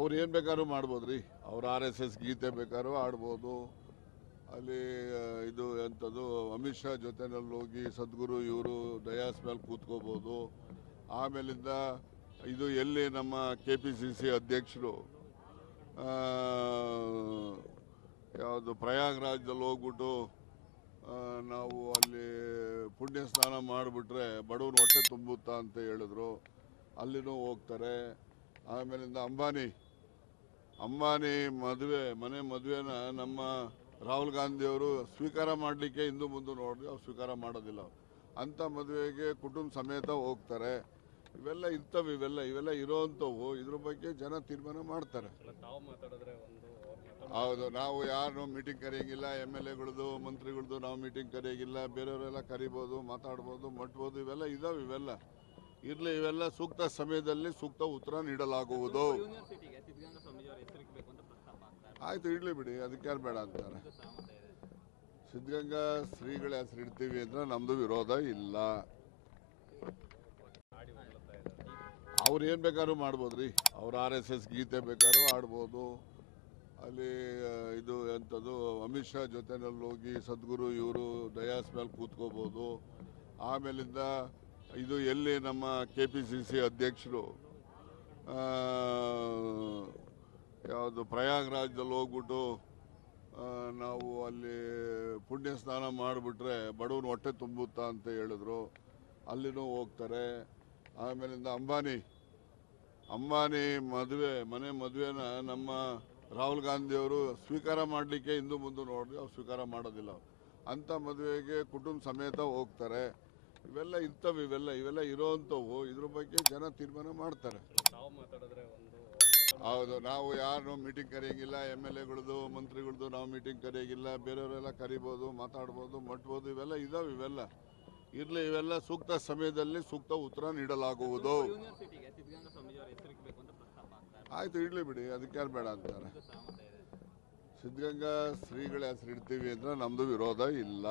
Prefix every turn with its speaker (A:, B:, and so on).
A: ಅವ್ರು ಏನು ಬೇಕಾದ್ರೂ ಮಾಡ್ಬೋದ್ರಿ ಅವ್ರು ಆರ್ ಎಸ್ ಎಸ್ ಗೀತೆ ಬೇಕಾದ್ರೂ ಆಡ್ಬೋದು ಅಲ್ಲಿ ಇದು ಎಂಥದ್ದು ಅಮಿತ್ ಶಾ ಜೊತೆನಲ್ಲಿ ಹೋಗಿ ಸದ್ಗುರು ಇವರು ದಯಾಸ್ ಮೇಲೆ ಕೂತ್ಕೋಬೋದು. ಆಮೇಲಿಂದ ಇದು ಎಲ್ಲಿ ನಮ್ಮ ಕೆ ಪಿ ಸಿ ಸಿ ಅಧ್ಯಕ್ಷರು ಯಾವುದು ಪ್ರಯಾಗ್ರಾಜ್ದಲ್ಲಿ ಹೋಗ್ಬಿಟ್ಟು ನಾವು ಅಲ್ಲಿ ಪುಣ್ಯ ಸ್ನಾನ ಮಾಡಿಬಿಟ್ರೆ ಬಡವ್ರು ಹೊಟ್ಟೆ ತುಂಬುತ್ತಾ ಅಂತ ಹೇಳಿದ್ರು. ಅಲ್ಲಿನೂ ಹೋಗ್ತಾರೆ. ಆಮೇಲಿಂದ ಅಂಬಾನಿ ಅಂಬಾನಿ ಮದುವೆ, ಮನೆ ಮದುವೆನ ನಮ್ಮ ರಾಹುಲ್ ಗಾಂಧಿಯವರು ಸ್ವೀಕಾರ ಮಾಡಲಿಕ್ಕೆ ಹಿಂದೂ ಮುಂದೆ ನೋಡಿ ಅವ್ರು ಸ್ವೀಕಾರ ಮಾಡೋದಿಲ್ಲ ಅಂಥ ಮದುವೆಗೆ ಕುಟುಂಬ ಸಮೇತ ಹೋಗ್ತಾರೆ. ಇವೆಲ್ಲ ಇರ್ತವೆ ಇವೆಲ್ಲ ಇವೆಲ್ಲ ಇರೋವಂಥವು ಇದ್ರ ಬಗ್ಗೆ ಜನ ತೀರ್ಮಾನ ಮಾಡ್ತಾರೆ. ಹೌದು, ನಾವು ಯಾರು ಮೀಟಿಂಗ್ ಕರೆಯಂಗಿಲ್ಲ. ಎಂ ಎಲ್ ಎಗಳದು ಮಂತ್ರಿಗಳದ್ದು ನಾವು ಮೀಟಿಂಗ್ ಕರೆಯಂಗಿಲ್ಲ. ಬೇರೆಯವರೆಲ್ಲ ಕರಿಬೋದು, ಮಾತಾಡ್ಬೋದು, ಮಟ್ಬೋದು. ಇವೆಲ್ಲ ಇದಾವೆ, ಇವೆಲ್ಲ. ಇರಲಿ, ಇವೆಲ್ಲ ಸೂಕ್ತ ಸಮಯದಲ್ಲಿ ಸೂಕ್ತ ಉತ್ತರ ನೀಡಲಾಗುವುದು
B: ಯೂನಿವರ್ಸಿಟಿಗೆ ಸಿದ್ಧಗಂಗಾ ಸ್ವಾಮೀಜಿ ಅವರ ಹೆಸರಿಡಬೇಕು ಅಂತ ಪ್ರಸ್ತಾಪ ಆಗ್ತಾ ಇದೆ
A: ಆಯ್ತು ಇಡ್ಲಿ ಬಿಡಿ, ಅದಕ್ಕೆ ಯಾರು ಬೇಡ ಅಂತಾರೆ. ಸಿದ್ಧಗಂಗಾ ಶ್ರೀಗಳ ಹೆಸರು ಇಡ್ತೀವಿ ಅಂದ್ರೆ ನಮ್ದು ವಿರೋಧ ಇಲ್ಲ. ಅವ್ರು ಏನು ಬೇಕಾದ್ರೂ ಮಾಡ್ಬೋದ್ರಿ ಅವ್ರು ಆರ್ ಎಸ್ ಎಸ್ ಗೀತೆ ಬೇಕಾದ್ರೂ ಆಡ್ಬೋದು ಅಲ್ಲಿ ಇದು ಎಂಥದ್ದು, ಅಮಿತ್ ಶಾ ಜೊತೆನಲ್ಲಿ ಹೋಗಿ ಸದ್ಗುರು ಇವರು ಡಯಾಸ್ ಮೇಲೆ ಕೂತ್ಕೋಬೋದು. ಆಮೇಲಿಂದ ಇದು ಎಲ್ಲಿ ನಮ್ಮ ಕೆ ಪಿ ಸಿ ಸಿ ಅಧ್ಯಕ್ಷರು ಯಾವುದು ಪ್ರಯಾಗ್ರಾಜ್ದಲ್ಲಿ ಹೋಗ್ಬಿಟ್ಟು ನಾವು ಅಲ್ಲಿ ಪುಣ್ಯ ಸ್ನಾನ ಮಾಡಿಬಿಟ್ರೆ ಬಡವನ ಹೊಟ್ಟೆ ತುಂಬುತ್ತಾ ಅಂತ ಹೇಳಿದ್ರು. ಅಲ್ಲಿನೂ ಹೋಗ್ತಾರೆ. ಆಮೇಲಿಂದ ಅಂಬಾನಿ ಅಂಬಾನಿ ಮದುವೆ, ಮನೆ ಮದುವೆನ ನಮ್ಮ ರಾಹುಲ್ ಗಾಂಧಿಯವರು ಸ್ವೀಕಾರ ಮಾಡಲಿಕ್ಕೆ ಹಿಂದೂ ಮುಂದೆ ನೋಡಿದ್ರೆ ಅವ್ರು ಸ್ವೀಕಾರ ಮಾಡೋದಿಲ್ಲ ಅಂಥ ಮದುವೆಗೆ ಕುಟುಂಬ ಸಮೇತ ಹೋಗ್ತಾರೆ. ಇವೆಲ್ಲ ಇರ್ತವೆ ಇವೆಲ್ಲ ಇವೆಲ್ಲ ಇರೋವಂಥವು ಇದ್ರ ಬಗ್ಗೆ ಜನ ತೀರ್ಮಾನ ಮಾಡ್ತಾರೆ. ಹೌದು, ನಾವು ಯಾರು ಮೀಟಿಂಗ್ ಕರೆಯಂಗಿಲ್ಲ ಎಂ ಎಲ್ ಎಗಳದು ಮಂತ್ರಿಗಳದ್ದು ನಾವು ಮೀಟಿಂಗ್ ಕರೆಯಂಗಿಲ್ಲ, ಬೇರೆಯವರೆಲ್ಲ ಕರಿಬೋದು, ಮಾತಾಡ್ಬೋದು, ಮಟ್ಬೋದು, ಇವೆಲ್ಲ ಇದಾವೆ ಇವೆಲ್ಲ. ಇರಲಿ, ಇವೆಲ್ಲ ಸೂಕ್ತ ಸಮಯದಲ್ಲಿ ಸೂಕ್ತ ಉತ್ತರ ನೀಡಲಾಗುವುದು. ಆಯಿತು ಇಡ್ಲಿ ಬಿಡಿ, ಅದಕ್ಕೆ ಯಾರು ಬೇಡ ಅಂತಾರೆ. ಸಿದ್ಧಗಂಗಾ ಶ್ರೀಗಳ ಹೆಸರು ಇಡ್ತೀವಿ ಅಂದ್ರೆ ನಮ್ದು ವಿರೋಧ ಇಲ್ಲ.